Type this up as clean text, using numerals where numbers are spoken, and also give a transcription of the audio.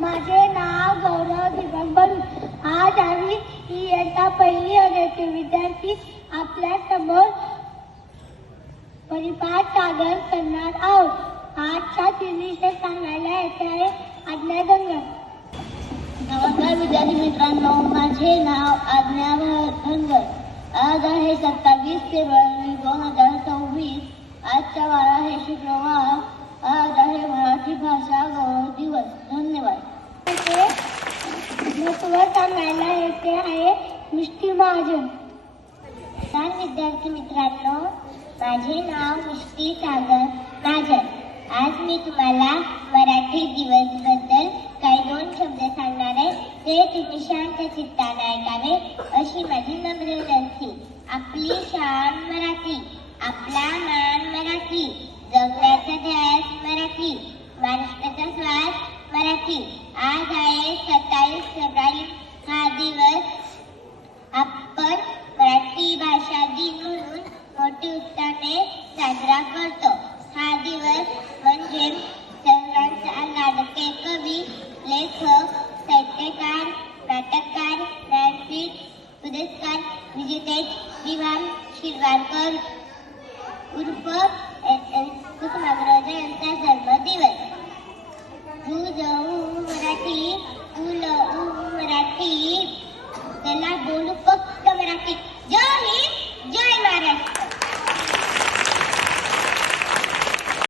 माझे नाव गौरव दीपक बलू. आज आम्ही इयत्ता पहिली वर्गाचे विद्यार्थी आपल्या समोर परिपाठ सादर करणार आहोत. आजचा विषय सांगायला येथे आहे आज्ञा धनगर. नमस्कार विद्यार्थी मित्रांनो, माझे नाव आज्ञा धनगर. आज आहे 27 फेब्रुवारी 2026. आजचा वार आहे शुक्रवार. आज आहे मराठी भाषा गौरव दिवस. धन्यवाद. महत्त्व सांगायला येथे आहे मिष्टी महाजन. विद्यार्थी मित्रांनो, माझे नाव मिष्टी सागर महाजन. आज मी तुम्हाला मराठी दिवस बद्दल काही 2 शब्द सांगणार आहे. ते तुम्ही शांत चित्ताने ऐकावे अशी माझी नम्र विनंती. आपली शान मराठी, आपला मान मराठी, जगण्याचा ध्यास मराठी, महाराष्ट्राचा श्वास मराठी. आज आहे 27 फेब्रुवारी. हा दिवस आपण मराठी भाषा दिन म्हणून मोठ्या उत्साहाने साजरा करतो. हा दिवस म्हणजे सर्वांचा लाडके कवी, लेखक, साहित्यकार, नाटककार, ज्ञानपीठ पुरस्कार विजेते दिवाण शिरवाडकर उर्फ कुसुमाग्रज यांचा जन्मदिवस.